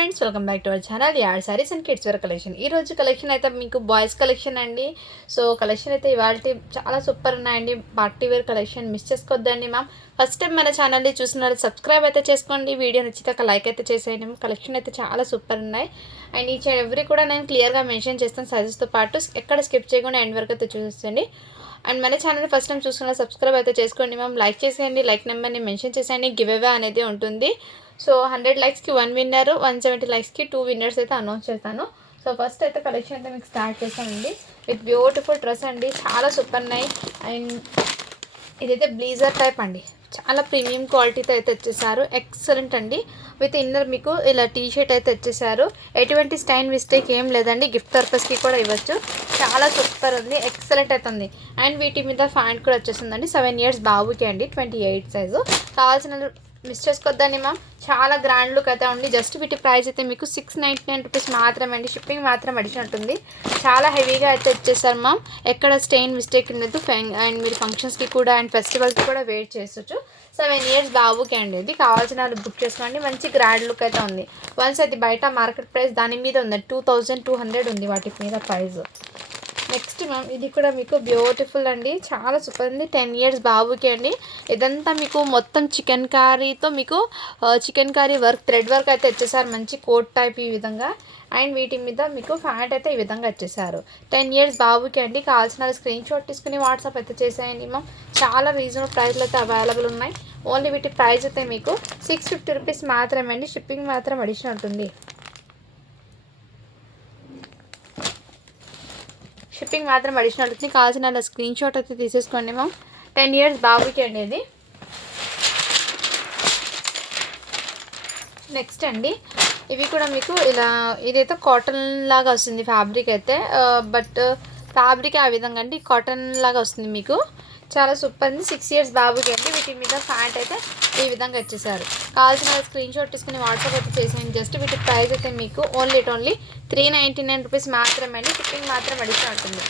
Friends, welcome back to our channel ad saris and kids wear collection. ఈ రోజు collection అయితే మీకు బాయ్స్ కలెక్షన్ అండి. సో కలెక్షన్ అయితే ఇవాళ చాలా సూపర్ ఉన్నాయండి. పార్టీ వేర్ కలెక్షన్ మిస్ చేసుకోవద్దండి మ్యామ్. ఫస్ట్ టైం మన ఛానల్ని చూస్తున్నారు, సబ్స్క్రైబ్ అయితే చేసుకోండి. వీడియో నచ్చితే ఒక లైక్ అయితే చేసేయండి. కలెక్షన్ అయితే చాలా సూపర్ ఉన్నాయి. అండ్ ఈచ్ అండ్ ఎవ్రీ కూడా నేను క్లియర్గా మెన్షన్ చేస్తాను సైజెస్తో పాటు. ఎక్కడ స్కిప్ చేయకుండా ఎండ్ వరకు అయితే చూసేయండి. అండ్ మన ఛానల్ ఫస్ట్ టైం చూస్తున్నా సబ్స్క్రైబ్ అయితే చేసుకోండి మ్యామ్. లైక్ చేసేయండి, లైక్ నెంబర్ని మెన్షన్ చేసేయండి. గివ్ అవే అనేది ఉంటుంది. సో 100 లైక్స్కి 1 విన్నర్, 170 లైక్స్కి 2 విన్నర్స్ అయితే అనౌన్స్ చేస్తాను. సో ఫస్ట్ అయితే కలెక్షన్ అయితే మీకు స్టార్ట్ చేస్తానండి. విత్ బ్యూటిఫుల్ డ్రెస్ అండి, చాలా సూపర్ ఉన్నాయి. అండ్ ఇదైతే బ్లీజర్ టైప్ అండి, చాలా ప్రీమియం క్వాలిటీతో అయితే వచ్చేసారు. ఎక్సలెంట్ అండి. విత్ ఇన్నర్ మీకు ఇలా టీ షర్ట్ అయితే వచ్చేసారు. ఎటువంటి స్టైన్ మిస్టేక్ ఏం లేదండి. గిఫ్ట్ పర్పస్కి కూడా ఇవ్వచ్చు. చాలా సూపర్ ఉంది, ఎక్సలెంట్ అయితే ఉంది. అండ్ వీటి మీద ఫ్యాంట్ కూడా వచ్చేస్తుందండి. 7 ఇయర్స్ బాబుకి అండి, 28 సైజు. కావాల్సిన మిస్ చేసుకోవద్దండి మ్యామ్. చాలా గ్రాండ్ లుక్ అయితే ఉంది. జస్ట్ వీటి ప్రైస్ అయితే మీకు 699 రూపీస్ మాత్రమే అండి. షిప్పింగ్ మాత్రం అడిషన్ ఉంటుంది. చాలా హెవీగా అయితే వచ్చేసారు మ్యామ్. ఎక్కడ స్టెయిన్ మిస్టేక్ ఉండదు. అండ్ మీరు ఫంక్షన్స్కి కూడా అండ్ ఫెస్టివల్స్కి కూడా వెయిట్ చేసుకోవచ్చు. 7 ఇయర్స్ బాబుకి అండి. ఇది కావాల్సిన బుక్ చేసుకోండి. మంచి గ్రాండ్ లుక్ అయితే ఉంది. వన్స్ అది బయట మార్కెట్ ప్రైస్ దాని మీద ఉంది 2200 ఉంది వాటి మీద ప్రైస్. నెక్స్ట్ మ్యామ్, ఇది కూడా మీకు బ్యూటిఫుల్ అండి, చాలా సూపర్ ఉంది. 10 ఇయర్స్ బాబుకి అండి. ఇదంతా మీకు మొత్తం చికెన్ కర్రీతో మీకు chicken curry work, thread work అయితే వచ్చేసారు. మంచి కోట్ టైప్ ఈ విధంగా. అండ్ వీటి మీద మీకు ఫ్యాంట్ అయితే ఈ విధంగా వచ్చేసారు. 10 ఇయర్స్ బాబుకి అండి. కావాల్సిన స్క్రీన్ షాట్ తీసుకుని వాట్సాప్ అయితే చేసేయండి మ్యామ్. చాలా రీజనబుల్ ప్రైస్లో అయితే అవైలబుల్ ఉన్నాయి. ఓన్లీ వీటి ప్రైస్ అయితే మీకు 650 రూపీస్ మాత్రమే అండి. షిప్పింగ్ మాత్రం అడిషన్ ఉంటుంది. షిప్పింగ్ మాత్రం అడిషనల్ వచ్చింది. కావాల్సిన స్క్రీన్ షాట్ అయితే తీసేసుకోండి మ్యామ్. 10 ఇయర్స్ బాబుకి అండి ఇది. నెక్స్ట్ అండి, ఇవి కూడా మీకు ఇలా ఇదైతే కాటన్ లాగా వస్తుంది ఫ్యాబ్రిక్ అయితే. బట్ ఫ్యాబ్రిక్ ఆ విధంగా అండి, కాటన్ లాగా వస్తుంది మీకు. చాలా సూపర్ ఉంది. 6 ఇయర్స్ బాబుకి అండి. వీటి మీద ఫ్యాంట్ అయితే ఈ విధంగా వచ్చేసారు. కావాల్సిన స్క్రీన్ షాట్ తీసుకుని వాట్సాప్ అయితే చేసేయండి. జస్ట్ వీటి ప్రైస్ అయితే మీకు ఓన్లీ 399 రూపీస్ మాత్రమే అండి. షిప్పింగ్ మాత్రం అడిషన్ ఉంటుంది.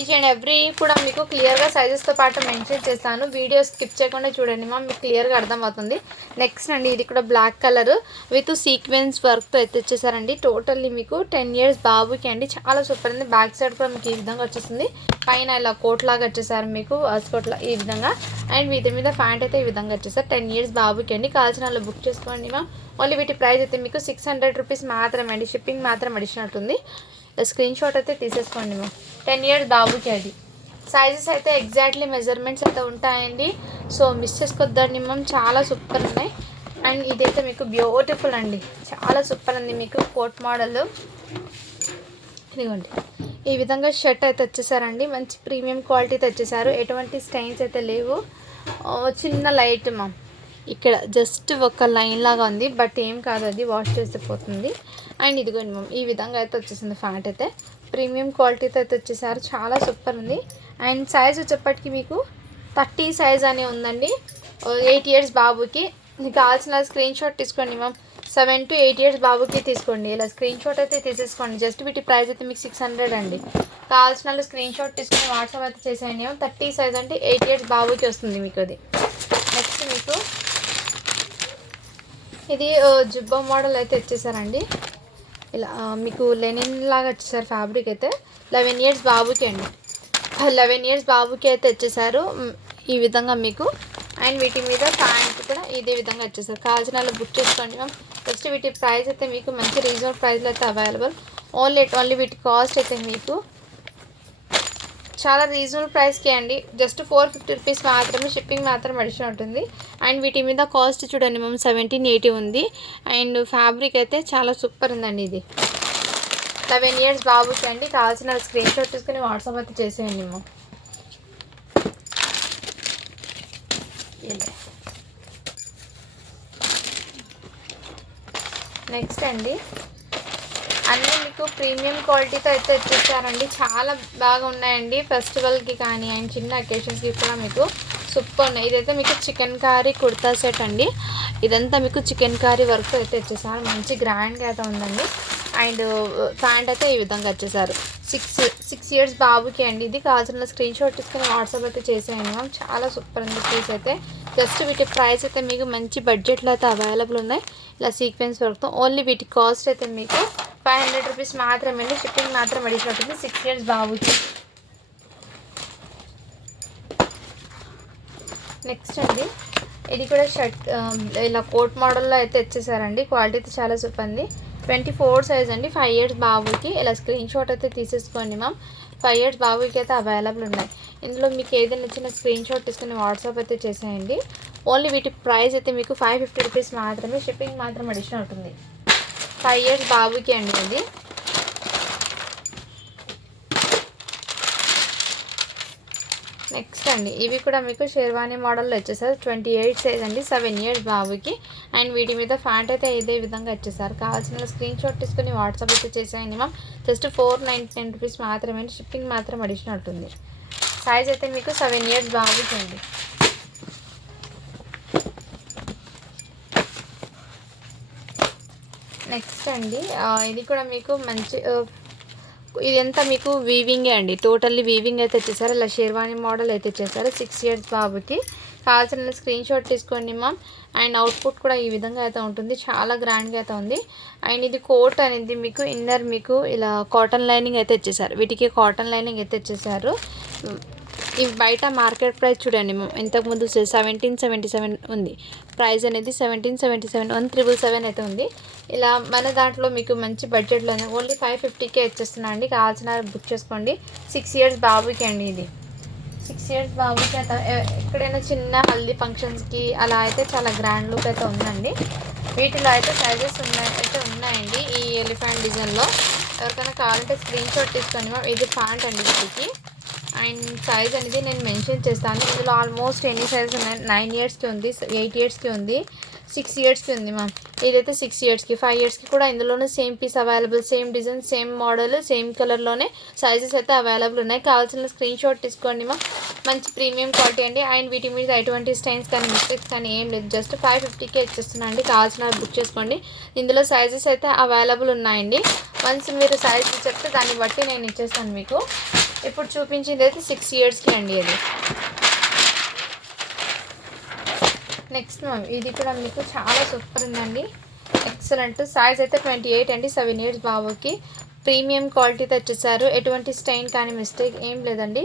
ఈచ్ అండ్ ఎవ్రీ కూడా మీకు క్లియర్గా సైజెస్తో పాటు మెన్షన్ చేస్తాను. వీడియో స్కిప్ చేయకుండా చూడండి మ్యామ్, మీకు క్లియర్గా అర్థమవుతుంది. నెక్స్ట్ అండి, ఇది కూడా బ్లాక్ కలర్ విత్ సీక్వెన్స్ వర్క్తో అయితే వచ్చేసారండి. టోటల్లీ మీకు 10 ఇయర్స్ బాబుకి అండి. చాలా సూపర్ ఉంది. బ్యాక్ సైడ్ కూడా మీకు ఈ విధంగా వచ్చేస్తుంది. పైన ఇలా కోట్ లాగా వచ్చేసారు మీకు, కోట్లా ఈ విధంగా. అండ్ వీటి మీద ఫ్యాంట్ అయితే ఈ విధంగా వచ్చేసారు. 10 ఇయర్స్ బాబుకి అండి. కావాల్సిన వాళ్ళు బుక్ చేసుకోండి మ్యామ్. ఓన్లీ వీటి ప్రైస్ అయితే మీకు 600 రూపీస్ మాత్రమే అండి. షిప్పింగ్ మాత్రం అడిషన్ ఉంటుంది. స్క్రీన్ షాట్ అయితే తీసేసుకోండి మ్యామ్. 10 ఇయర్స్ బాబుకి అది. సైజెస్ అయితే ఎగ్జాక్ట్లీ మెజర్మెంట్స్ అయితే ఉంటాయండి. సో మిస్ చేసుకోవద్దండి మ్యామ్, చాలా సూపర్ ఉన్నాయి. అండ్ ఇదైతే మీకు బ్యూటిఫుల్ అండి, చాలా సూపర్ ఉంది. మీకు కోట్ మోడల్ ఇదిగోండి ఈ విధంగా షర్ట్ అయితే వచ్చేసారండి. మంచి ప్రీమియం క్వాలిటీతో వచ్చేసారు. ఎటువంటి స్టైన్స్ అయితే లేవు. చిన్న లైట్ మ్యామ్, ఇక్కడ జస్ట్ ఒక లైన్ లాగా ఉంది, బట్ ఏం కాదు, అది వాష్ చేస్తే పోతుంది. అండ్ ఇదిగోండి మ్యామ్, ఈ విధంగా అయితే వచ్చేసింది. ఫ్యాంట్ అయితే ప్రీమియం క్వాలిటీతో అయితే వచ్చేసారు. చాలా సూపర్ ఉంది. అండ్ సైజ్ వచ్చేప్పటికి మీకు 30 సైజ్ అని ఉందండి. 8 ఇయర్స్ బాబుకి. మీకు కావాల్సిన స్క్రీన్ షాట్ తీసుకోండి మ్యామ్. 7 to 8 ఇయర్స్ బాబుకి తీసుకోండి. ఇలా స్క్రీన్ షాట్ అయితే తీసేసుకోండి. జస్ట్ వీటి ప్రైస్ అయితే మీకు 600 అండి. కావాల్సిన స్క్రీన్ షాట్ తీసుకుని వాట్సాప్ అయితే చేసేయండి. 30 సైజ్ అంటే 8 ఇయర్స్ బాబుకి వస్తుంది మీకు అది. నెక్స్ట్ మీకు ఇది జుబ్బా మోడల్ అయితే వచ్చేసారండి. ఇలా మీకు లెనిన్ లాగా వచ్చేసారు ఫ్యాబ్రిక్ అయితే. 11 ఇయర్స్ బాబుకి అండి. 11 ఇయర్స్ బాబుకి అయితే వచ్చేసారు ఈ విధంగా మీకు. అండ్ వీటి మీద ప్యాంట్ కూడా ఇదే విధంగా వచ్చేసారు. కావాల్సిన వాళ్ళు బుక్ చేసుకోండి మ్యామ్. జస్ట్ వీటి ప్రైస్ అయితే మీకు మంచి రీజనబుల్ ప్రైస్లో అయితే అవైలబుల్. ఓన్లీ వీటి కాస్ట్ అయితే మీకు చాలా రీజనబుల్ ప్రైస్కి అండి. జస్ట్ 450 రూపీస్ మాత్రమే. షిప్పింగ్ మాత్రం అడిషన్ ఉంటుంది. అండ్ వీటి మీద కాస్ట్ చూడండి మ్యామ్, 1780 ఉంది. అండ్ ఫ్యాబ్రిక్ అయితే చాలా సూపర్ ఉందండి. ఇది 11 ఇయర్స్ బాబుకి అండి. కావాల్సిన స్క్రీన్ షాట్ తీసుకుని వాట్సాప్ అయితే చేసేయండి మ్యామ్. నెక్స్ట్ అండి, అన్నీ మీకు ప్రీమియం క్వాలిటీతో అయితే వచ్చేసారండి. చాలా బాగా ఉన్నాయండి. ఫెస్టివల్కి కానీ అండ్ చిన్న అకేషన్స్కి కూడా మీకు సూపర్ ఉన్నాయి. ఇదైతే మీకు చికెన్ కర్రీ కుర్తా సెట్ అండి. ఇదంతా మీకు చికెన్ కర్రీ వర్క్ అయితే వచ్చేసారు. మంచి గ్రాండ్గా అయితే ఉందండి. అండ్ ప్యాంట్ అయితే ఈ విధంగా వచ్చేసారు. 6 ఇయర్స్ బాబుకి అండి. ఇది కావాల్సిన స్క్రీన్ షాట్ తీసుకుని వాట్సాప్ అయితే చేసేయండి మ్యామ్. చాలా సూపర్ ఉంది పీస్ అయితే. జస్ట్ వీటి ప్రైస్ అయితే మీకు మంచి బడ్జెట్లో అయితే అవైలబుల్ ఉన్నాయి. ఇలా సీక్వెన్స్ వర్క్తో. ఓన్లీ వీటి కాస్ట్ అయితే మీకు 500 రూపీస్ మాత్రమే అండి. షిప్పింగ్ మాత్రం అడిషనల్ ఉంటుంది 6 ఇయర్స్ బాబుకి. నెక్స్ట్ అండి ఇది కూడా షర్ట్ ఇలా కోట్ మోడల్లో అయితే ఇచ్చేసారండి. క్వాలిటీ అయితే చాలా సూపర్ అండి. 24 సైజ్ అండి. 5 ఇయర్స్ బాబుకి ఇలా స్క్రీన్ షాట్ అయితే తీసేసుకోండి మ్యామ్. 5 ఇయర్స్ బాబుకి అయితే అవైలబుల్ ఉన్నాయి. ఇందులో మీకు ఏదైనా నచ్చిన స్క్రీన్ షాట్ తీసుకుని వాట్సాప్ అయితే చేసేయండి. ఓన్లీ వీటి ప్రైస్ అయితే మీకు 550 రూపీస్ మాత్రమే. షిప్పింగ్ మాత్రం అడిషనల్ ఉంటుంది. 5 ఇయర్స్ బాబుకి అండి ఇది. నెక్స్ట్ అండి ఇవి కూడా మీకు షేర్వానీ మోడల్లో వచ్చేసారు. 28 సైజ్ అండి. 7 ఇయర్స్ బాబుకి. అండ్ వీటి మీద ఫ్యాంట్ అయితే ఇదే విధంగా వచ్చేసారు. కావాల్సిన స్క్రీన్ షాట్ తీసుకుని వాట్సాప్ అయితే చేసేయండి మ్యామ్. జస్ట్ 499 రూపీస్ మాత్రమే. షిప్పింగ్ మాత్రం అడిషనల్ ఉంటుంది. సైజ్ అయితే మీకు 7 ఇయర్స్ బాబుకి అండి. నెక్స్ట్ అండి ఇది కూడా మీకు మంచి ఇదంతా మీకు వీవింగే అండి. టోటల్లీ వీవింగ్ అయితే వచ్చేసారు. ఇలా షేర్వానీ మోడల్ అయితే వచ్చేసారు. 6 ఇయర్స్ బాబుకి. కావాల్సిన స్క్రీన్ షాట్ తీసుకోండి మ్యామ్. అండ్ అవుట్పుట్ కూడా ఈ విధంగా అయితే ఉంటుంది. చాలా గ్రాండ్గా అయితే ఉంది. అండ్ ఇది కోట్ అనేది మీకు ఇన్నర్ మీకు ఇలా కాటన్ లైనింగ్ అయితే ఇచ్చేసారు. వీటికి కాటన్ లైనింగ్ అయితే ఇచ్చేసారు. ఇవి బయట మార్కెట్ ప్రైస్ చూడండి ఇంతకుముందు 1777 ఉంది. ప్రైస్ అనేది 1777 1777 అయితే ఉంది. ఇలా మన దాంట్లో మీకు మంచి బడ్జెట్లోనే ఓన్లీ 550కే ఇచ్చేస్తున్నా అండి. కావాల్సిన బుక్ చేసుకోండి. 6 ఇయర్స్ బాబుకి అండి ఇది. 6 ఇయర్స్ బాబుకి అయితే ఎక్కడైనా చిన్న హల్దీ ఫంక్షన్స్కి అలా అయితే చాలా గ్రాండ్ లుక్ అయితే ఉందండి. వీటిలో అయితే సైజెస్ ఉన్నాయండి ఈ ఎలిఫెంట్ డిజైన్లో. ఎవరికైనా కావాలంటే స్క్రీన్ షాట్ తీసుకోండి మ్యామ్. ఇది ప్యాంట్ అండి వీటికి. అండ్ సైజ్ అనేది నేను మెన్షన్ చేస్తాను. ఇందులో ఆల్మోస్ట్ ఎన్ని సైజెస్ ఉన్నాయి. 9 ఇయర్స్కి ఉంది, 8 ఇయర్స్కి ఉంది, 6 ఇయర్స్కి ఉంది మ్యామ్. ఇదైతే 6 ఇయర్స్కి. 5 ఇయర్స్కి కూడా ఇందులోనే same piece available. Same design, same model, same కలర్లోనే సైజెస్ అయితే అవైలబుల్ ఉన్నాయి. కావాల్సిన స్క్రీన్ షాట్ తీసుకోండి మ్యామ్. మంచి ప్రీమియం క్వాలిటీ అండి. అండ్ వీటి మీద ఎటువంటి స్టైన్స్ కానీ మిస్టేక్స్ కానీ ఏం లేదు. జస్ట్ 550కే ఇచ్చేస్తున్నాను అండి. కావాల్సిన బుక్ చేసుకోండి. ఇందులో సైజెస్ అయితే అవైలబుల్ ఉన్నాయండి. వన్స్ మీరు సైజ్ చెప్తే దాన్ని బట్టి నేను ఇచ్చేస్తాను మీకు. ఇప్పుడు చూపించింది అయితే 6 ఇయర్స్కి అండి అది. నెక్స్ట్ మ్యామ్ ఇది కూడా మీకు చాలా సూపర్ ఉందండి. ఎక్సలెంట్. సైజ్ అయితే 28 అండి. 7 ఇయర్స్ బాబుకి. ప్రీమియం క్వాలిటీతో వచ్చేసారు. ఎటువంటి స్టైన్ కానీ మిస్టేక్ ఏం లేదండి.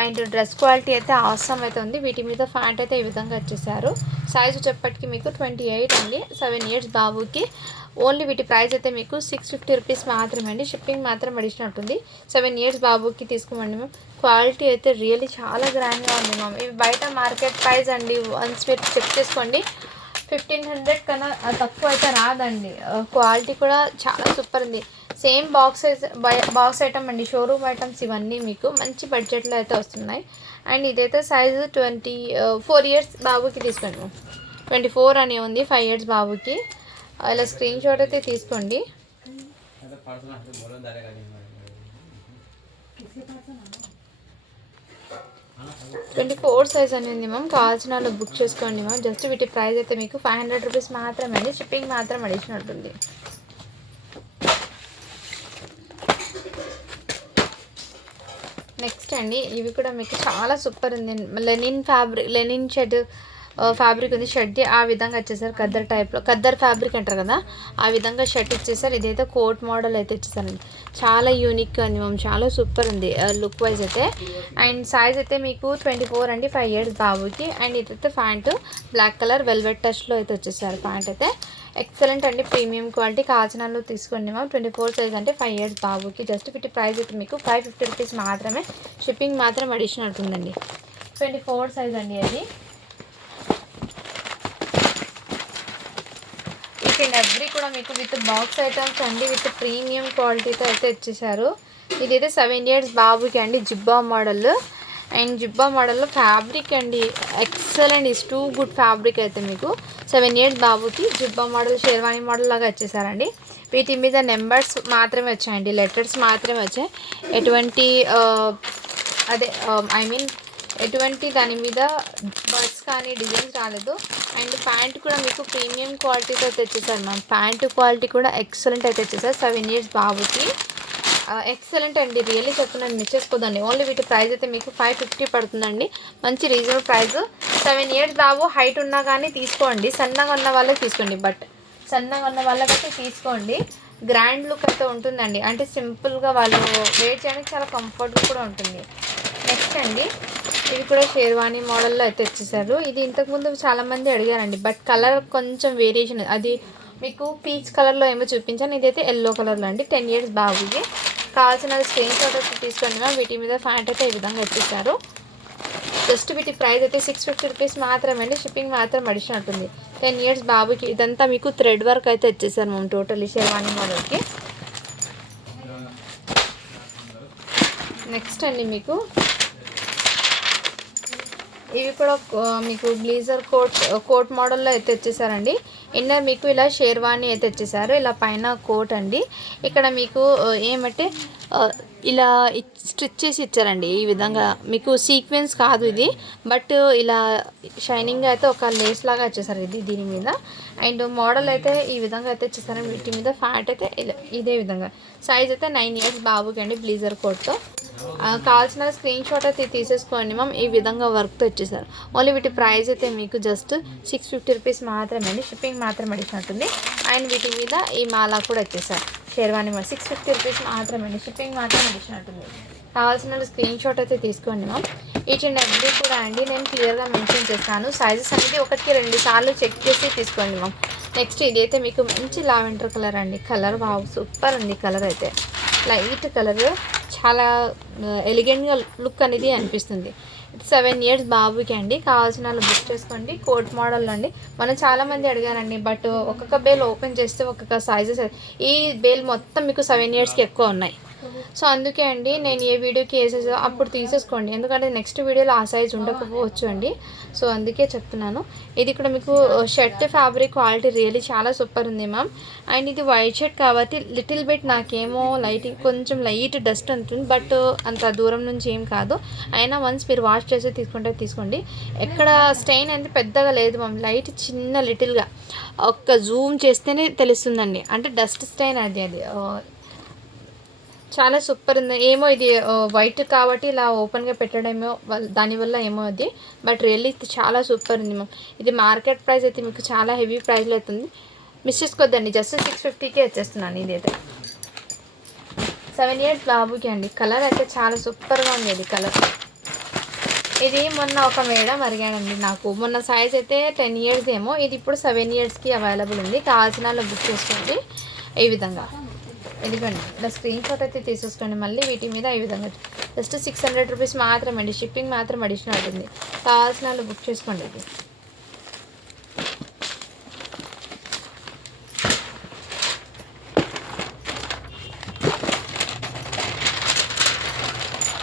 అండ్ డ్రెస్ క్వాలిటీ అయితే అవసరం అయితే ఉంది. వీటి మీద ఫ్యాంట్ అయితే ఈ విధంగా వచ్చేసారు. సైజు చెప్పటికి మీకు 28 అండి. 7 ఇయర్స్ బాబుకి. ఓన్లీ వీటి ప్రైస్ అయితే మీకు 650 రూపీస్ మాత్రమే అండి. షిప్పింగ్ మాత్రం అడిషనల్ ఉంటుంది. 7 ఇయర్స్ బాబుకి తీసుకోమండి మ్యామ్. క్వాలిటీ అయితే రియల్లీ చాలా గ్రాండ్గా ఉంది మ్యామ్. ఇవి బయట మార్కెట్ ప్రైస్ అండి. వన్స్ మీరు చెక్ చేసుకోండి. 1500 కన్నా తక్కువ అయితే రాదండి. క్వాలిటీ కూడా చాలా సూపర్ ఉంది. సేమ్ బాక్స్ ఐటమ్ అండి. షోరూమ్ ఐటమ్స్ ఇవన్నీ మీకు మంచి బడ్జెట్లో అయితే వస్తున్నాయి. అండ్ ఇదైతే సైజు 24 ఇయర్స్ బాబుకి తీసుకోండి మ్యామ్. 24 అని ఉంది 5 ఇయర్స్ బాబుకి. ఇలా స్క్రీన్ షాట్ అయితే తీసుకోండి. 24 సైజ్ అని ఉంది మ్యామ్. కావాల్సిన వాళ్ళు బుక్ చేసుకోండి మ్యామ్. జస్ట్ వీటి ప్రైస్ అయితే మీకు 500 రూపీస్ మాత్రమే అండి. షిప్పింగ్ మాత్రం అడిషనల్ ఉంటుంది. నెక్స్ట్ అండి ఇవి కూడా మీకు చాలా సూపర్ ఉంది. లెనిన్ షర్ట్ ఫ్యాబ్రిక్ ఉంది. షర్ట్ ఆ విధంగా వచ్చేసారు. ఖద్దర్ టైప్లో, ఖద్దర్ ఫ్యాబ్రిక్ అంటారు కదా, ఆ విధంగా షర్ట్ ఇచ్చేసారు. ఇదైతే కోట్ మోడల్ అయితే ఇచ్చేసారండి. చాలా యూనిక్గా ఉంది మ్యామ్. చాలా సూపర్ ఉంది లుక్ వైజ్ అయితే. అండ్ సైజ్ అయితే మీకు 24 అండి. 5 ఇయర్స్ బాబుకి. అండ్ ఇదైతే ప్యాంటు బ్లాక్ కలర్ వెల్వెట్ టచ్లో అయితే వచ్చేసారు. ప్యాంట్ అయితే ఎక్సలెంట్ అండి. Premium quality. కాల్చినాలు తీసుకోండి మ్యామ్. 24 సైజ్ అంటే 5 ఇయర్స్ బాబుకి. జస్ట్ వీటి ప్రైస్ అయితే మీకు 550 రూపీస్ మాత్రమే. షిప్పింగ్ మాత్రం అడిషనల్ ఉంటుందండి. 24 సైజ్ అండి అది. ఈచ్ అండ్ ఎవ్రీ కూడా మీకు విత్ బాక్స్ ఐటమ్స్ అండి. విత్ ప్రీమియం క్వాలిటీతో అయితే ఇచ్చేసారు. ఇదైతే 7 ఇయర్స్ బాబుకి అండి. జిబ్బా మోడల్. అండ్ జిబ్బా మోడల్లో ఫ్యాబ్రిక్ అండి excellent. Is too good fabric అయితే మీకు 7 ఇయర్స్ బాబుకి జిబ్బా మోడల్ షేర్వాణి మోడల్ లాగా వచ్చేసారండి. వీటి మీద నెంబర్స్ మాత్రమే వచ్చాయండి. లెటర్స్ మాత్రమే వచ్చాయి. ఎటువంటి ఎటువంటి దాని మీద బర్డ్స్ కానీ డిజైన్స్ రాలేదు. అండ్ ప్యాంట్ కూడా మీకు ప్రీమియం క్వాలిటీతో తెచ్చేసారు మ్యామ్. ప్యాంటు క్వాలిటీ కూడా ఎక్సలెంట్ అయితే తెచ్చేసారు 7 ఇయర్స్ బాబుకి. ఎక్సలెంట్ అండి. రియల్లీ చెప్తున్నాను, మిస్ చేసుకోదండి. ఓన్లీ వీటి ప్రైస్ అయితే మీకు 550 పడుతుందండి. మంచి రీజనబుల్ ప్రైస్. 7 ఇయర్స్ బాబు హైట్ ఉన్నా కానీ తీసుకోండి. సన్నగా ఉన్న వాళ్ళకి తీసుకోండి. బట్ సన్నగా ఉన్న వాళ్ళకైతే తీసుకోండి. గ్రాండ్ లుక్ అయితే ఉంటుందండి. అంటే సింపుల్గా వాళ్ళు వేర్ చేయడానికి చాలా కంఫర్ట్గా కూడా ఉంటుంది. నెక్స్ట్ అండి, ఇది కూడా షేర్వానీ మోడల్లో అయితే వచ్చేసారు. ఇది ఇంతకుముందు చాలామంది అడిగారండి, బట్ కలర్ కొంచెం వేరియేషన్. అది మీకు పీచ్ కలర్లో ఏమో చూపించాను, ఇదైతే ఎల్లో కలర్లో అండి. 10 ఇయర్స్ బాబుకి కావాల్సిన స్క్రీన్ షాట్ అయితే తీసుకోండి. వీటి మీద ఫ్యాంట్ అయితే ఈ విధంగా వచ్చేసారు. జస్ట్ వీటి ప్రైస్ అయితే 650 రూపీస్ మాత్రమే అండి. షిప్పింగ్ మాత్రం అడిషన్ ఉంటుంది. 10 ఇయర్స్ బాబుకి ఇదంతా మీకు థ్రెడ్ వర్క్ అయితే వచ్చేసారు మేము టోటల్లీ షేర్వానీ మోడల్కి. నెక్స్ట్ అండి, మీకు ఇవి కూడా మీకు బ్లీజర్ కోట్ మోడల్లో అయితే వచ్చేసారండి. ఇన్నర్ మీకు ఇలా షేర్వానీ అయితే వచ్చేసారు. ఇలా పైన కోట్ అండి. ఇక్కడ మీకు ఏమంటే ఇలా స్టిచ్ చేసి ఇచ్చారండి. ఈ విధంగా మీకు సీక్వెన్స్ కాదు ఇది, బట్ ఇలా షైనింగ్ అయితే ఒక లేస్ లాగా వచ్చేసారు ఇది దీని మీద. అండ్ మోడల్ అయితే ఈ విధంగా అయితే వచ్చేసారు. వీటి మీద ఫ్యాంట్ అయితే ఇదే విధంగా. సైజ్ అయితే 9 ఇయర్స్ బాబుకి అండి, బ్లీజర్ కోట్తో. కావాల్సిన స్క్రీన్ షాట్ అయితే తీసేసుకోండి మ్యామ్. ఈ విధంగా వర్క్తో వచ్చేసారు. ఓన్లీ వీటి ప్రైస్ అయితే మీకు జస్ట్ 650 రూపీస్ మాత్రమే అండి. షిప్పింగ్ మాత్రం అడిగినట్టుంది. అండ్ వీటి మీద ఈ మాలా కూడా వచ్చేసారు షేర్వానీ మాల 650 రూపీస్ మాత్రమే అండి. షిప్పింగ్ మాత్రం అడిగినట్టుంది. కావాల్సిన స్క్రీన్ షాట్ అయితే తీసుకోండి మ్యామ్. ఈచ్ అండ్ ఎవ్రీ కూడా అండి నేను క్లియర్గా మెన్షన్ చేస్తాను. సైజెస్ అనేది 1-2 సార్లు చెక్ చేసి తీసుకోండి మ్యామ్. నెక్స్ట్ ఇదైతే మీకు మంచి లావెండర్ కలర్ అండి. కలర్ బాగా సూపర్ ఉంది. కలర్ అయితే లైట్ కలర్, చాలా ఎలిగెంట్గా లుక్ అనేది అనిపిస్తుంది. 7 ఇయర్స్ బాబుకి అండి. కావాల్సిన వాళ్ళు బుక్ చేసుకోండి. కోట్ మోడల్ అండి. మనం చాలామంది అడిగారండి, బట్ ఒక్కొక్క బేల్ ఓపెన్ చేస్తే ఒక్కొక్క సైజెస్, ఈ బేల్ మొత్తం మీకు 7 ఇయర్స్కి ఎక్కువ ఉన్నాయి. సో అందుకే అండి నేను ఏ వీడియోకి ఏ సైజ్ అప్పుడు తీసేసుకోండి, ఎందుకంటే నెక్స్ట్ వీడియోలో ఆ సైజ్ ఉండకపోవచ్చు అండి. సో అందుకే చెప్తున్నాను. ఇది కూడా మీకు షర్ట్ ఫ్యాబ్రిక్ క్వాలిటీ రియల్లీ చాలా సూపర్ ఉంది మ్యామ్. అండ్ ఇది వైట్ షర్ట్ కాబట్టి లిటిల్ బిట్ నాకేమో కొంచెం లైట్ డస్ట్ ఉంటుంది, బట్ అంత దూరం నుంచి ఏం కాదు. అయినా వన్స్ మీరు వాష్ చేసి తీసుకుంటే తీసుకోండి. ఎక్కడ స్టెయిన్ అనేది పెద్దగా లేదు మ్యామ్, లైట్ చిన్న లిటిల్గా ఒక్క జూమ్ చేస్తేనే తెలుస్తుందండి. అంటే డస్ట్ స్టెయిన్ అది చాలా సూపర్ ఉంది. ఏమో ఇది వైట్ కాబట్టి ఇలా ఓపెన్గా పెట్టడమేమో దానివల్ల ఏమో అది, బట్ రియల్లీ చాలా సూపర్ ఉంది మ్యామ్. ఇది మార్కెట్ ప్రైస్ అయితే మీకు చాలా హెవీ ప్రైస్లో అవుతుంది. మిస్ చేసుకోవద్దండి. జస్ట్ 650కే వచ్చేస్తున్నాను. ఇదైతే 7 ఇయర్స్ బాబుకి అండి. కలర్ అయితే చాలా సూపర్గా ఉంది. ఇది కలర్ ఇది మొన్న ఒక మేడం అడిగానండి నాకు. మొన్న సైజ్ అయితే 10 ఇయర్స్ ఏమో, ఇది ఇప్పుడు 7 ఇయర్స్కి అవైలబుల్ ఉంది. కావాల్సిన వాళ్ళు బుక్ చేసుకోండి. ఈ విధంగా ఇదిగోండి, ఇలా స్క్రీన్ షాట్ అయితే తీసేసుకోండి. మళ్ళీ వీటి మీద ఈ విధంగా జస్ట్ 600 రూపీస్ మాత్రమే అండి. షిప్పింగ్ మాత్రం అడిషనల్ అవుతుంది. కావాల్సిన వాళ్ళు బుక్ చేసుకోండి. ఇది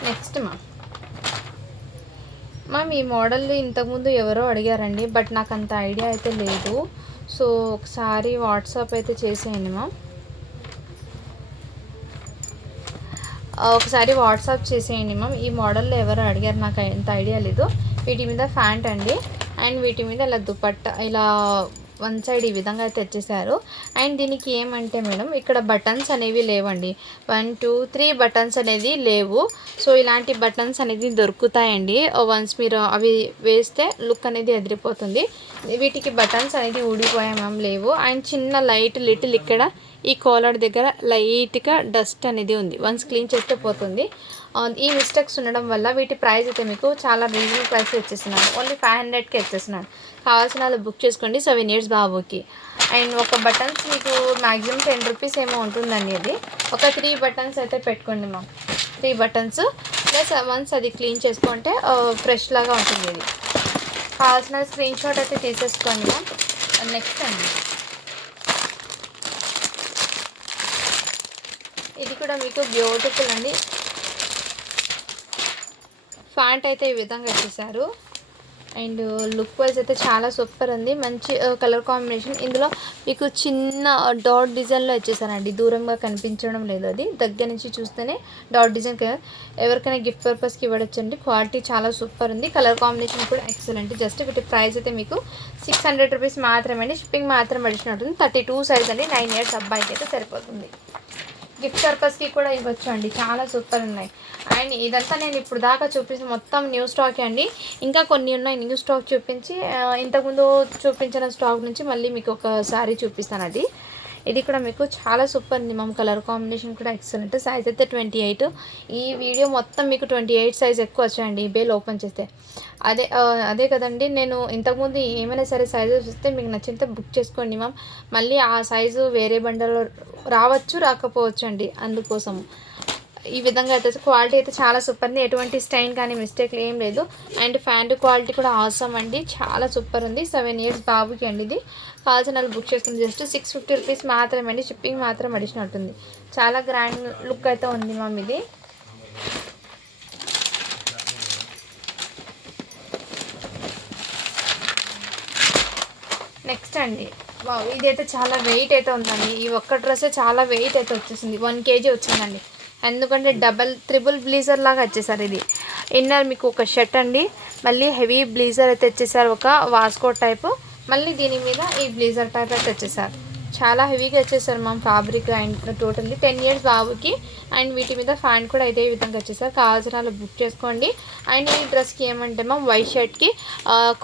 నెక్స్ట్ మ్యామ్ ఈ మోడల్ ఇంతకుముందు ఎవరో అడిగారండి, బట్ నాకు అంత ఐడియా అయితే లేదు. సో ఒకసారి వాట్సాప్ అయితే చేసేయండి మ్యామ్. ఒకసారి వాట్సాప్ చేసేయండి మ్యామ్. ఈ మోడల్లో ఎవరు అడిగారు, నాకు ఎంత ఐడియా లేదు. వీటి మీద ఫ్యాంట్ అండి. అండ్ వీటి మీద ఇలా దుపట్టా ఇలా వన్ సైడ్ ఈ విధంగా అయితే తెచ్చేసారు. అండ్ దీనికి ఏమంటే మేడం, ఇక్కడ బటన్స్ అనేవి లేవండి. 1 2 3 బటన్స్ అనేది లేవు. సో ఇలాంటి బటన్స్ అనేది దొరుకుతాయండి. వన్స్ మీరు అవి వేస్తే లుక్ అనేది ఎదిరిపోతుంది. వీటికి బటన్స్ అనేది ఊడిపోయాయి మ్యామ్, లేవు. అండ్ చిన్న లైట్ లిటిల్ ఇక్కడ ఈ కాలర్ దగ్గర లైట్గా డస్ట్ అనేది ఉంది. వన్స్ క్లీన్ చేస్తే పోతుంది. ఈ మిస్టేక్స్ ఉండడం వల్ల వీటి ప్రైస్ అయితే మీకు చాలా రీజనబుల్ ప్రైస్ వచ్చేస్తున్నాను. ఓన్లీ 500కి వచ్చేస్తున్నాను. కావాల్సిన వాళ్ళు బుక్ చేసుకోండి. 7 ఇయర్స్ బాబుకి. అండ్ ఒక బటన్స్ మీకు మ్యాక్సిమం 10 రూపీస్ ఏమో ఉంటుందండి. అది ఒక 3 బటన్స్ అయితే పెట్టుకోండి మ్యామ్. 3 బటన్స్ ప్లస్ వన్స్ అది క్లీన్ చేసుకుంటే ఫ్రెష్ లాగా ఉంటుంది. ఇది కావాల్సిన స్క్రీన్ షాట్ అయితే తీసేసుకోండి మ్యామ్. నెక్స్ట్ అండి, ఇది కూడా మీకు బ్యూటిఫుల్ అండి. ఫ్యాంట్ అయితే ఈ విధంగా వచ్చేసారు. అండ్ లుక్ వైజ్ అయితే చాలా సూపర్ ఉంది. మంచి కలర్ కాంబినేషన్. ఇందులో మీకు చిన్న డాట్ డిజైన్లో వచ్చేసారండి. దూరంగా కనిపించడం లేదు, అది దగ్గర నుంచి చూస్తేనే డాట్ డిజైన్. ఎవరికైనా గిఫ్ట్ పర్పస్కి ఇవ్వచ్చండి. క్వాలిటీ చాలా సూపర్ ఉంది. కలర్ కాంబినేషన్ కూడా ఎక్సలెంట్. జస్ట్ వీటి ప్రైస్ అయితే మీకు 600 రూపీస్ మాత్రమే అండి. షిప్పింగ్ మాత్రం అడిషనల్ ఉంటుంది. 32 సైజ్ అండి. 9 ఇయర్స్ అబ్బాయికి అయితే సరిపోతుంది. గిఫ్ట్ పర్పస్కి కూడా ఇవ్వచ్చు అండి. చాలా సూపర్ ఉన్నాయి. అండ్ ఇదంతా నేను ఇప్పుడు దాకా చూపించిన మొత్తం న్యూ స్టాకే అండి. ఇంకా కొన్ని ఉన్నాయి న్యూ స్టాక్ చూపించి, ఇంతకుముందు చూపించిన స్టాక్ నుంచి మళ్ళీ మీకు ఒకసారి చూపిస్తాను. ఇది కూడా మీకు చాలా సూపర్ ఉంది మ్యామ్. కలర్ కాంబినేషన్ కూడా ఎక్సలెంట్. సైజ్ అయితే 28. ఈ వీడియో మొత్తం మీకు 28 సైజ్ ఎక్కువ వచ్చాయండి ఈబేలో ఓపెన్ చేస్తే. అదే కదండి, నేను ఇంతకుముందు ఏమైనా సరే సైజెస్ వస్తే మీకు నచ్చితే బుక్ చేసుకోండి మ్యామ్. మళ్ళీ ఆ సైజు వేరే బండల్లో రావచ్చు, రాకపోవచ్చు అండి. అందుకోసము ఈ విధంగా అయితే క్వాలిటీ అయితే చాలా సూపర్ ఉంది. ఎటువంటి స్టైన్ కానీ మిస్టేక్లు ఏం లేదు. అండ్ ఫ్యాంట్ క్వాలిటీ కూడా ఆసమ్ అండి, చాలా సూపర్ ఉంది. 7 ఇయర్స్ బాబుకి అండి. ఇది కావాల్సిన బుక్ చేసుకుంది. జస్ట్ 650 రూపీస్ మాత్రమే అండి. షిప్పింగ్ మాత్రం అడిషనల్ ఉంటుంది. చాలా గ్రాండ్ లుక్ అయితే ఉంది మ్యామ్. ఇది నెక్స్ట్ అండి, ఇదైతే చాలా వెయిట్ అయితే ఉందండి. ఈ ఒక్క డ్రెస్సే చాలా వెయిట్ అయితే వచ్చేసింది. 1 kg వచ్చిందండి. ఎందుకంటే త్రిబుల్ బ్లీజర్ లాగా వచ్చేసారు. ఇది ఇన్నర్ మీకు ఒక షర్ట్ అండి, మళ్ళీ హెవీ బ్లీజర్ అయితే వచ్చేసారు, ఒక వాస్కోట్ టైపు. మళ్ళీ దీని మీద ఈ బ్లీజర్ టైప్ అయితే వచ్చేసారు. చాలా హెవీగా వచ్చేసారు ma'am fabric. And totally 10 years బాబుకి. అండ్ వీటి మీద ఫ్యాన్ కూడా ఇదే విధంగా వచ్చేసారు. కావాల్సిన వాళ్ళు బుక్ చేసుకోండి. అండ్ ఈ డ్రెస్కి ఏమంటే మ్యామ్, వైట్ షర్ట్కి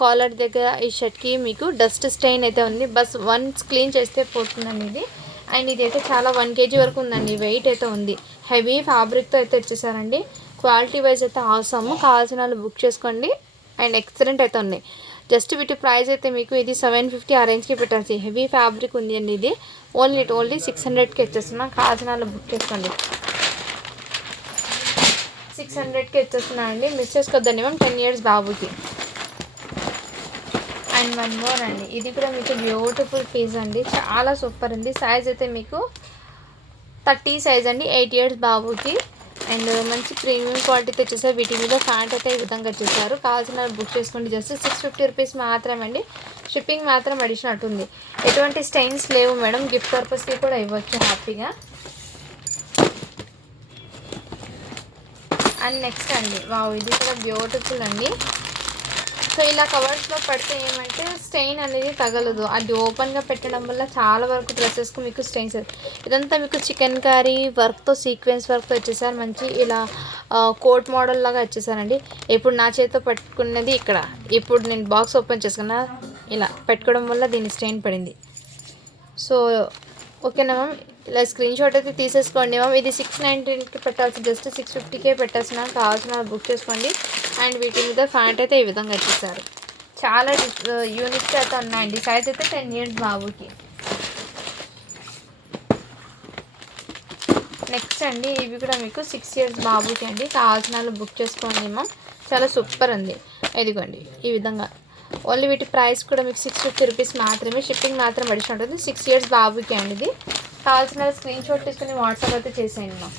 కాలర్ దగ్గర ఈ షర్ట్కి మీకు డస్ట్ స్టెయిన్ అయితే ఉంది. బస్ వన్స్ క్లీన్ చేస్తే పోతుందండి ఇది. అండ్ ఇది అయితే చాలా 1 kg వరకు ఉందండి. వెయిట్ అయితే ఉంది. హెవీ ఫ్యాబ్రిక్తో అయితే వచ్చేసారండి. క్వాలిటీ వైజ్ అయితే ఆసమ్. కావాల్సిన వాళ్ళు బుక్ చేసుకోండి. అండ్ ఎక్సలెంట్ అయితే ఉన్నాయి. జస్ట్ వీటి ప్రైస్ అయితే మీకు ఇది 750 ఆ రేంజ్కి పెట్టాల్సి. హెవీ ఫ్యాబ్రిక్ ఉంది అండి. ఇది ఓన్లీ 600కి ఇచ్చేస్తున్నాం. కావాల్సిన వాళ్ళు బుక్ చేసుకోండి. 600కి ఇచ్చేస్తున్నా అండి. మిస్ చేసుకోవద్దండి మ్యామ్, 10 ఇయర్స్ బాబుకి. అండ్ 1 మోర్ అండి. ఇది కూడా మీకు బ్యూటిఫుల్ పీస్ అండి, చాలా సూపర్ ఉంది. సైజ్ అయితే మీకు 30 సైజ్ అండి, 8 ఇయర్స్ బాబుకి. అండ్ మంచి ప్రీమియం క్వాలిటీతో వచ్చేసారు. వీటి మీద ఫ్యాంట్ అయితే ఈ విధంగా వచ్చేసారు. కావాల్సిన బుక్ చేసుకోండి. జస్ట్ 650 రూపీస్ మాత్రమే అండి. షిప్పింగ్ మాత్రం అడిషనల్ ఉంది. ఎటువంటి స్టైన్స్ లేవు మేడం. గిఫ్ట్ పర్పస్కి కూడా ఇవ్వచ్చు హ్యాపీగా. అండ్ నెక్స్ట్ అండి, ఇది కూడా బ్యూటిఫుల్ అండి. సో ఇలా కవర్స్లో పెడితే ఏమంటే స్టెయిన్ అనేది తగలదు. అది ఓపెన్గా పెట్టడం వల్ల చాలా వరకు డ్రెస్సెస్కి మీకు స్టెయిన్స్. ఇదంతా మీకు చికెన్ కర్రీ వర్క్తో, సీక్వెన్స్ వర్క్తో వచ్చేసారు. మంచి ఇలా కోట్ మోడల్ లాగా వచ్చేసారండి. ఇప్పుడు నా చేతితో పెట్టుకున్నది ఇక్కడ, ఇప్పుడు నేను బాక్స్ ఓపెన్ చేసుకున్నా, ఇలా పెట్టుకోవడం వల్ల దీని స్టెయిన్ పడింది. సో ఓకేనా మ్యామ్, ఇలా స్క్రీన్ షాట్ అయితే తీసేసుకోండి మ్యామ్. ఇది 690కి పెట్టాల్సి, జస్ట్ 650కే పెట్టేస్తున్నాను. కావాల్సిన బుక్ చేసుకోండి. అండ్ వీటి మీద ఫ్యాంట్ అయితే ఈ విధంగా వచ్చేసారు. చాలా యూనిక్స్ అయితే ఉన్నాయండి. సైజ్ అయితే 10 ఇయర్స్ బాబుకి. నెక్స్ట్ అండి, ఇవి కూడా మీకు 6 ఇయర్స్ బాబుకి అండి. కావాల్సిన వాళ్ళు బుక్ చేసుకోండి మ్యామ్. చాలా సూపర్ ఉంది. ఇదిగోండి ఈ విధంగా. ఓన్లీ వీటి ప్రైస్ కూడా మీకు 650 రూపీస్ మాత్రమే. షిప్పింగ్ మాత్రం అడిషనల్ ఉంటుంది. 6 ఇయర్స్ బాబుకి అండి. ఇది కావాల్సిన స్క్రీన్ షాట్ తీసుకుని వాట్సాప్ అయితే చేసేయండి మ్యామ్.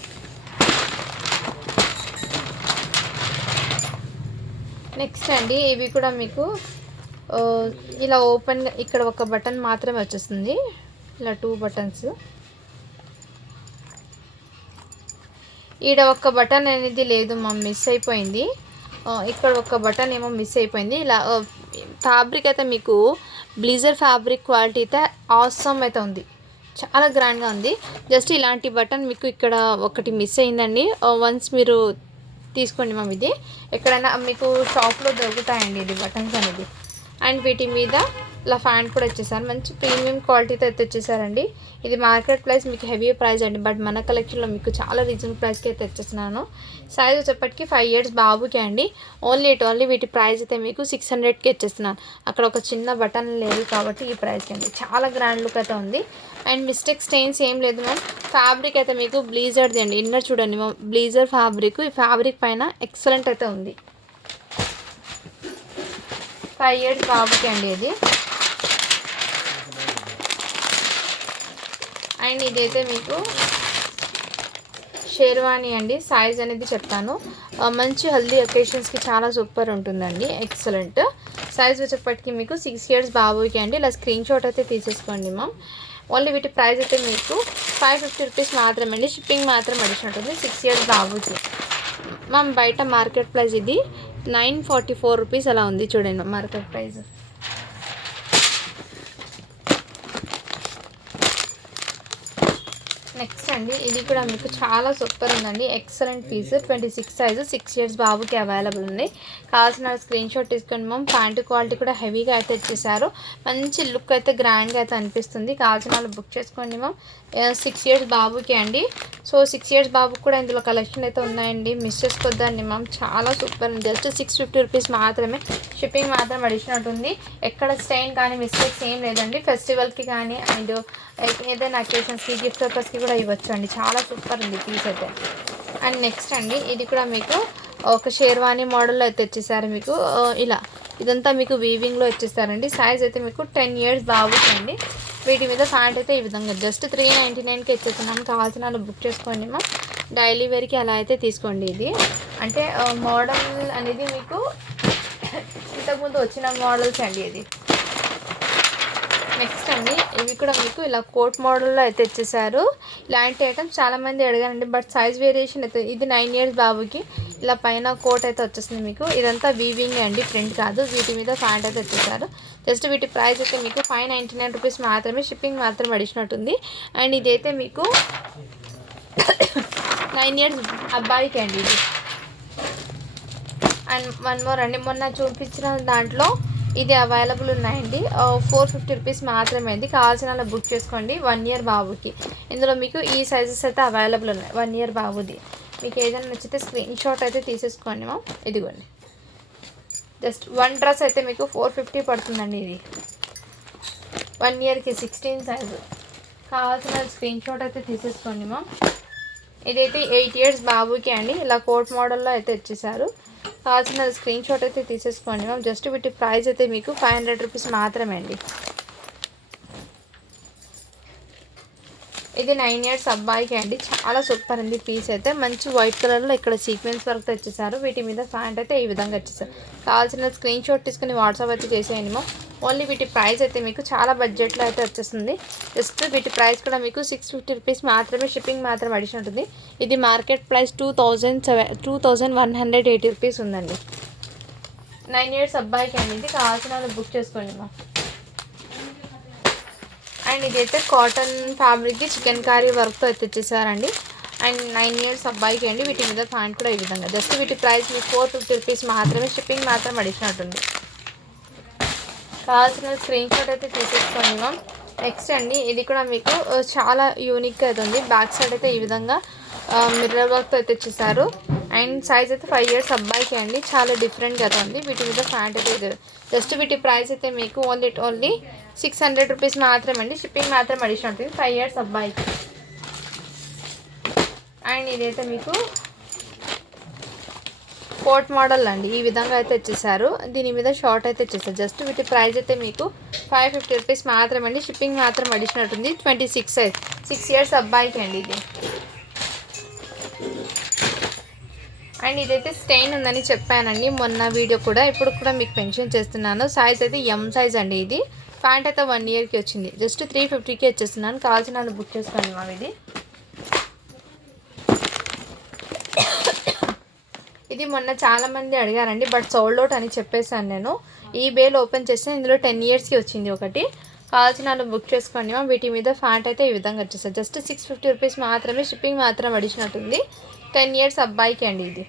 నెక్స్ట్ అండి, ఇవి కూడా మీకు ఇలా ఓపెన్గా ఇక్కడ ఒక బటన్ మాత్రమే వచ్చేస్తుంది. ఇలా 2 బటన్స్. ఈడ ఒక బటన్ అనేది లేదు మ్యామ్, మిస్ అయిపోయింది. ఇక్కడ ఒక బటన్ ఏమో మిస్ అయిపోయింది. ఇలా ఫ్యాబ్రిక్ అయితే మీకు బ్లీజర్ ఫ్యాబ్రిక్ క్వాలిటీ అయితే ఆసమ్ అయితే ఉంది. చాలా గ్రాండ్గా ఉంది. జస్ట్ ఇలాంటి బటన్ మీకు ఇక్కడ ఒకటి మిస్ అయిందండి. వన్స్ మీరు తీసుకోండి మ్యామ్. ఇది ఎక్కడైనా మీకు షాప్లో దొరుకుతాయండి ఇది బటన్స్ అనేది. అండ్ వీటి మీద ఇలా ఫ్యాన్ కూడా వచ్చేసారు. మంచి ప్రీమియం క్వాలిటీతో అయితే వచ్చేసారండి. ఇది మార్కెట్ ప్రైస్ మీకు హెవీ ప్రైస్ అండి, బట్ మన కలెక్షన్లో మీకు చాలా రీజనబుల్ ప్రైస్కి అయితే తెచ్చేస్తున్నాను. సైజ్ వచ్చేప్పటికి 5 ఇయర్స్ బాబుకి అండి. ఓన్లీ వీటి ప్రైస్ అయితే మీకు 600కి ఇచ్చేస్తున్నాను. అక్కడ ఒక చిన్న బటన్ లేదు కాబట్టి ఈ ప్రైస్కి అండి. చాలా గ్రాండ్ లుక్ అయితే ఉంది. అండ్ మిస్టేక్ స్టెయిన్స్ ఏం లేదు మ్యామ్. ఫ్యాబ్రిక్ అయితే మీకు బ్లీజర్ది అండి. ఇన్నర్ చూడండి మ్యామ్, బ్లీజర్ ఫ్యాబ్రిక్. ఈ ఫ్యాబ్రిక్ పైన ఎక్సలెంట్ అయితే ఉంది. 5 ఇయర్స్ బాబుకి అండి ఇది. అండ్ ఇదైతే మీకు షేర్వాణి అండి. సైజ్ అనేది చెప్తాను. మంచి హెల్దీ ఒకేషన్స్కి చాలా సూపర్ ఉంటుందండి. ఎక్సలెంట్. సైజ్ వచ్చేప్పటికి మీకు 6 ఇయర్స్ బాబుకి అండి. ఇలా స్క్రీన్ షాట్ అయితే తీసేసుకోండి మ్యామ్. ఓన్లీ వీటి ప్రైస్ అయితే మీకు 550 రూపీస్ మాత్రమే అండి. షిప్పింగ్ మాత్రం అడిషనల్ ఉంటుంది. 6 ఇయర్స్ బాబుకి మ్యామ్. బయట మార్కెట్ ప్రైస్ ఇది 944 రూపీస్ అలా ఉంది చూడండి మార్కెట్ ప్రైస్. నెక్స్ట్ అండి ఇది కూడా మీకు చాలా సూపర్ ఉందండి. ఎక్సలెంట్ పీస్ 26 సైజు 6 ఇయర్స్ బాబుకి అవైలబుల్ ఉంది. కావాల్సిన స్క్రీన్ షాట్ తీసుకొని మ్యామ్. ప్యాంటు క్వాలిటీ కూడా హెవీగా అయితే ఇచ్చేసారు. మంచి లుక్ అయితే గ్రాండ్గా అయితే అనిపిస్తుంది. కావాల్సిన వాళ్ళు బుక్ చేసుకోండి మ్యామ్. 6 ఇయర్స్ బాబుకి అండి. సో 6 ఇయర్స్ బాబుకి కూడా ఇందులో కలెక్షన్ అయితే ఉన్నాయండి. మిస్ చేసుకోవద్దండి మ్యామ్. చాలా సూపర్ ఉంది. జస్ట్ 650 రూపీస్ మాత్రమే. షిప్పింగ్ మాత్రం అడిషనల్ ఉంది. ఎక్కడ స్టైన్ కానీ మిస్టేక్స్ ఏం లేదండి. ఫెస్టివల్కి కానీ అండ్ ఏదైనా అకేషన్స్కి గిఫ్ట్ పర్పస్కి కూడా ఇవ్వచ్చు అండి. చాలా సూపర్ ఉంది పీస్ అయితే. అండ్ నెక్స్ట్ అండి ఇది కూడా మీకు ఒక షేర్వానీ మోడల్లో అయితే వచ్చేసారు. మీకు ఇలా ఇదంతా మీకు వీవింగ్లో వచ్చేసారండి. సైజ్ అయితే మీకు 10 ఇయర్స్ బాబుకి అండి. వీటి మీద ప్యాంట్ అయితే ఈ విధంగా జస్ట్ 399కి ఇచ్చేస్తున్నాను. కావాల్సిన వాళ్ళు బుక్ చేసుకోండి మా. డైలీ వేర్కి అలా అయితే తీసుకోండి. ఇది అంటే మోడల్ అనేది మీకు ఇంతకుముందు వచ్చిన మోడల్స్ అండి. ఇది నెక్స్ట్ అండి ఇవి కూడా మీకు ఇలా కోట్ మోడల్లో అయితే ఇచ్చేసారు. ఇలాంటి ఐటమ్స్ చాలామంది అడిగారండి. బట్ సైజ్ వేరియేషన్ అయితే ఇది 9 ఇయర్స్ బాబుకి ఇలా పైన కోట్ అయితే వచ్చేస్తుంది మీకు. ఇదంతా వీవింగ్ అండి, ప్రింట్ కాదు. వీటి మీద ప్యాంట్ అయితే వచ్చేసారు. జస్ట్ వీటి ప్రైస్ అయితే మీకు 599 రూపీస్ మాత్రమే. షిప్పింగ్ మాత్రం అడిషనల్ ఉంది. అండ్ ఇదైతే మీకు 9 ఇయర్స్ అబ్బాయికి అండి ఇది. అండ్ వన్ మోర్ అండి, మొన్న చూపించిన దాంట్లో ఇది అవైలబుల్ ఉన్నాయండి. 450 రూపీస్ మాత్రమే. ఇది కావాల్సిన అలా బుక్ చేసుకోండి. 1 ఇయర్ బాబుకి ఇందులో మీకు ఈ సైజెస్ అయితే అవైలబుల్ ఉన్నాయి. 1 ఇయర్ బాబుది. మీకు ఏదైనా నచ్చితే స్క్రీన్ షాట్ అయితే తీసేసుకోండి మా. ఇదిగోండి జస్ట్ 1 డ్రెస్ అయితే మీకు 450 పడుతుందండి. ఇది 1 ఇయర్కి 16 సైజు. కావాల్సిన స్క్రీన్ షాట్ అయితే తీసేసుకోండి మా. ఇదైతే 8 ఇయర్స్ బాబుకి అండి. ఇలా కోట్ మోడల్లో అయితే వచ్చేసారు. కావాల్సిన స్క్రీన్ షాట్ అయితే తీసేసుకోండి మ్యామ్. జస్ట్ వీటి ప్రైస్ అయితే మీకు 500 రూపీస్ మాత్రమే అండి. ఇది 9 ఇయర్స్ అబ్బాయికి అండి. చాలా సూపర్ ఉంది పీస్ అయితే. మంచి వైట్ కలర్లో ఇక్కడ సీక్వెన్స్ వర్క్ వచ్చేసారు. వీటి మీద ప్యాంట్ అయితే ఈ విధంగా వచ్చేసారు. కావాల్సిన స్క్రీన్ షాట్ తీసుకుని వాట్సాప్ అయితే చేసేయండి మ్యామ్. ఓన్లీ వీటి ప్రైస్ అయితే మీకు చాలా బడ్జెట్లో అయితే వచ్చేస్తుంది. జస్ట్ వీటి ప్రైస్ కూడా మీకు 650 రూపీస్ మాత్రమే. షిప్పింగ్ మాత్రం అడిషన్ ఉంటుంది. ఇది మార్కెట్ ప్రైస్ 2180 రూపీస్ ఉందండి. 9 ఇయర్స్ అబ్బాయికి అండి. ఇది కావాల్సిన వాళ్ళు బుక్ చేసుకోండి మా. అండ్ ఇదైతే కాటన్ ఫ్యాబ్రిక్కి చికెన్ కర్రీ వర్క్తో అయితే వచ్చేసారండి. అండ్ 9 ఇయర్స్ అబ్బాయికి అండి. వీటి మీద ప్యాంట్ కూడా ఈ విధంగా. జస్ట్ వీటి ప్రైస్ మీకు 450 రూపీస్ మాత్రమే. షిప్పింగ్ మాత్రం అడిషన్ ఉంటుంది. కావాల్సిన స్క్రీన్ షాట్ అయితే తీసేసుకోండి మ్యామ్. నెక్స్ట్ అండి ఇది కూడా మీకు చాలా యూనిక్గా అయితే ఉంది. బ్యాక్ సైడ్ అయితే ఈ విధంగా మిర్రర్ వర్క్తో అయితే వచ్చేసారు. అండ్ సైజ్ అయితే 5 ఇయర్స్ అబ్బాయికి అండి. చాలా డిఫరెంట్గా అయితే ఉంది. వీటి మీద ప్యాంట్ అయితే ఇది. జస్ట్ వీటి ప్రైస్ అయితే మీకు ఓన్లీ 600 రూపీస్ మాత్రమే అండి. షిప్పింగ్ మాత్రం అడిషన్ ఉంటుంది. 5 ఇయర్స్ అబ్బాయికి. అండ్ ఇదైతే మీకు కోట్ మోడల్ అండి. ఈ విధంగా అయితే వచ్చేసారు. దీని మీద షార్ట్ అయితే వచ్చేసారు. జస్ట్ వీటి ప్రైస్ అయితే మీకు 550 రూపీస్ మాత్రమే అండి. షిప్పింగ్ మాత్రం అడిషనల్ ఉంటుంది. 26 సైజ్ 6 ఇయర్స్ అబ్బాయికి అండి ఇది. అండ్ ఇదైతే స్టెయిన్ ఉందని చెప్పానండి మొన్న వీడియో కూడా. ఇప్పుడు కూడా మీకు మెన్షన్ చేస్తున్నాను. సైజ్ అయితే ఎం సైజ్ అండి. ఇది ప్యాంట్ అయితే 1 ఇయర్కి వచ్చింది. జస్ట్ 350కి వచ్చేస్తున్నాను. కావాల్సిన బుక్ చేసుకోండి మా. ఇది ఇది మొన్న చాలామంది అడిగారండి. బట్ సోల్డ్ అవుట్ అని చెప్పేసాను నేను. ఈ బేల్ ఓపెన్ చేస్తే ఇందులో 10 ఇయర్స్కి వచ్చింది ఒకటి. కావాల్సిన వాళ్ళు బుక్ చేసుకోండి మా. వీటి మీద ప్యాంట్ అయితే ఈ విధంగా వచ్చేసారు. జస్ట్ 650 రూపీస్ మాత్రమే. షిప్పింగ్ మాత్రం అడిషనల్ ఉంది. 10 ఇయర్స్ అబ్బాయికి అండి ఇది.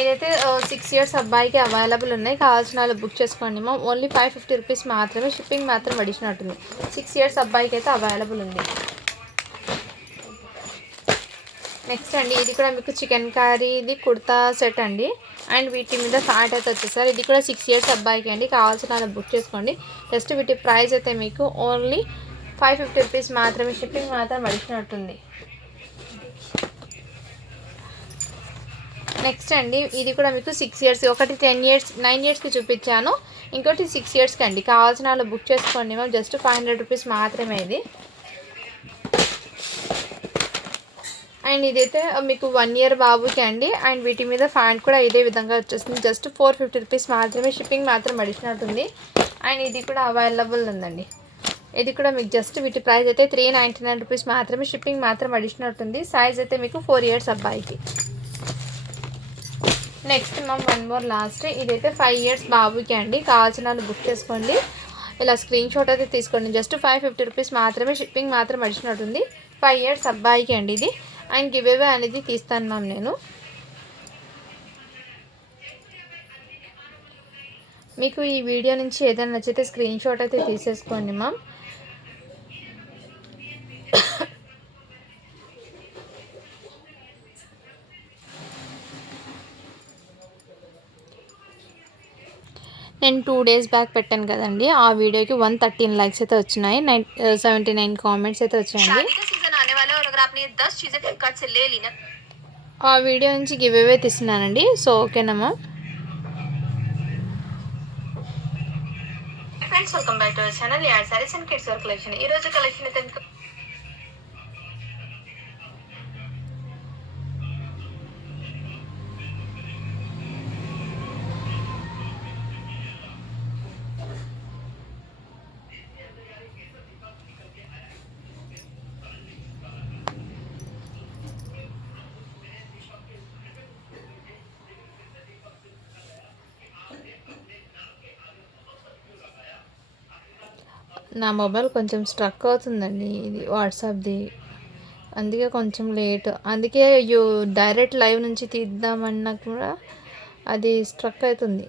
ఇదైతే 6 ఇయర్స్ అబ్బాయికి అవైలబుల్ ఉన్నాయి. కావాల్సిన వాళ్ళు బుక్ చేసుకోండి మా. ఓన్లీ 550 రూపీస్ మాత్రమే. షిప్పింగ్ మాత్రం అడిషనల్ ఉంటుంది. 6 ఇయర్స్ అబ్బాయికి అయితే అవైలబుల్ ఉంది. నెక్స్ట్ అండి ఇది కూడా మీకు చికెన్ కర్రీ ఇది కుర్తా సెట్ అండి. అండ్ వీటి మీద ప్యాంట్ అయితే వచ్చేసారు. ఇది కూడా 6 ఇయర్స్ అబ్బాయికి అండి. కావాల్సిన వాళ్ళు బుక్ చేసుకోండి. జస్ట్ వీటి ప్రైస్ అయితే మీకు ఓన్లీ 550 రూపీస్ మాత్రమే. షిప్పింగ్ మాత్రం అడిషనల్ ఉంటుంది. నెక్స్ట్ అండి ఇది కూడా మీకు 6 ఇయర్స్. ఒకటి 10 ఇయర్స్ 9 ఇయర్స్కి చూపించాను. ఇంకోటి 6 ఇయర్స్కి అండి. కావాల్సిన వాళ్ళు బుక్ చేసుకోండి మ్యామ్. జస్ట్ 500 రూపీస్ మాత్రమే ఇది. అండ్ ఇదైతే మీకు 1 ఇయర్ బాబుకి అండి. అండ్ వీటి మీద ప్యాంట్ కూడా ఇదే విధంగా వచ్చేస్తుంది. జస్ట్ 450 రూపీస్ మాత్రమే. షిప్పింగ్ మాత్రం అడిషనల్ ఉంటుంది. అండ్ ఇది కూడా అవైలబుల్ ఉందండి. ఇది కూడా మీకు జస్ట్ వీటి ప్రైస్ అయితే 399 రూపీస్ మాత్రమే. షిప్పింగ్ మాత్రం అడిషనల్ ఉంటుంది. సైజ్ అయితే మీకు 4 ఇయర్స్ అబ్బాయికి. నెక్స్ట్ మనం 1 మోర్ లాస్ట్. ఇదైతే 5 ఇయర్స్ బాబుకి అండి. కావాల్సిన వాళ్ళు బుక్ చేసుకోండి. ఇలా స్క్రీన్ షాట్ అయితే తీసుకోండి. జస్ట్ 550 రూపీస్ మాత్రమే, షిప్పింగ్ మాత్రం అడిచినట్టుంది. 5 ఇయర్స్ అబ్బాయికి అండి ఇది. అండ్ గివ్ అవే అనేది తీస్తాను మ్యామ్ నేను. మీకు ఈ వీడియో నుంచి ఏదైనా నచ్చితే స్క్రీన్ షాట్ అయితే తీసేసుకోండి మ్యామ్. నేను 2 డేస్ బ్యాక్ పెట్టాను కదండి, ఆ వీడియోకి 113 లైక్స్ అయితే వచ్చినాయి. 79 కామెంట్స్ అయితే వచ్చాయండి. ఆ వీడియో నుంచి గివ్ అవే తీస్తున్నానండి. సో ఓకేనా ma'am. Friends, welcome back to our channel ad saris and kids wear collection. ఈ రోజు కలెక్షన్ అయితే నా మొబైల్ కొంచెం స్ట్రక్ అవుతుందండి, ఇది వాట్సాప్ది, అందుకే కొంచెం లేట్. అందుకే డైరెక్ట్ లైవ్ నుంచి తీద్దామన్నా కూడా అది స్ట్రక్ అవుతుంది.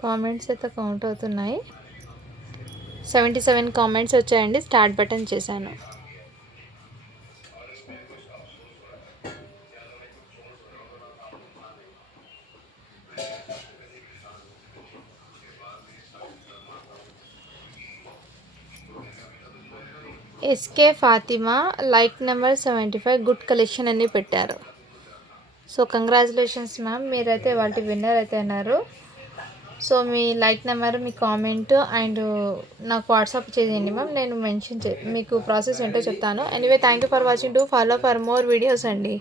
కామెంట్స్ అయితే కౌంట్ అవుతున్నాయి. 77 కామెంట్స్ వచ్చాయండి. స్టార్ట్ బటన్ చేశాను. S K Fatima like number 75 good collection అని పెట్టారు. సో కంగ్రాచులేషన్స్ మ్యామ్, మీరైతే వాటి విన్నర్ అయితే అన్నారు. So me like number, me comment and నాకు వాట్సాప్ చేయండి మ్యామ్. నేను మెన్షన్ మీకు ప్రాసెస్ ఏంటో చెప్తాను. Anyway, thank you for watching. To follow for more videos అండి.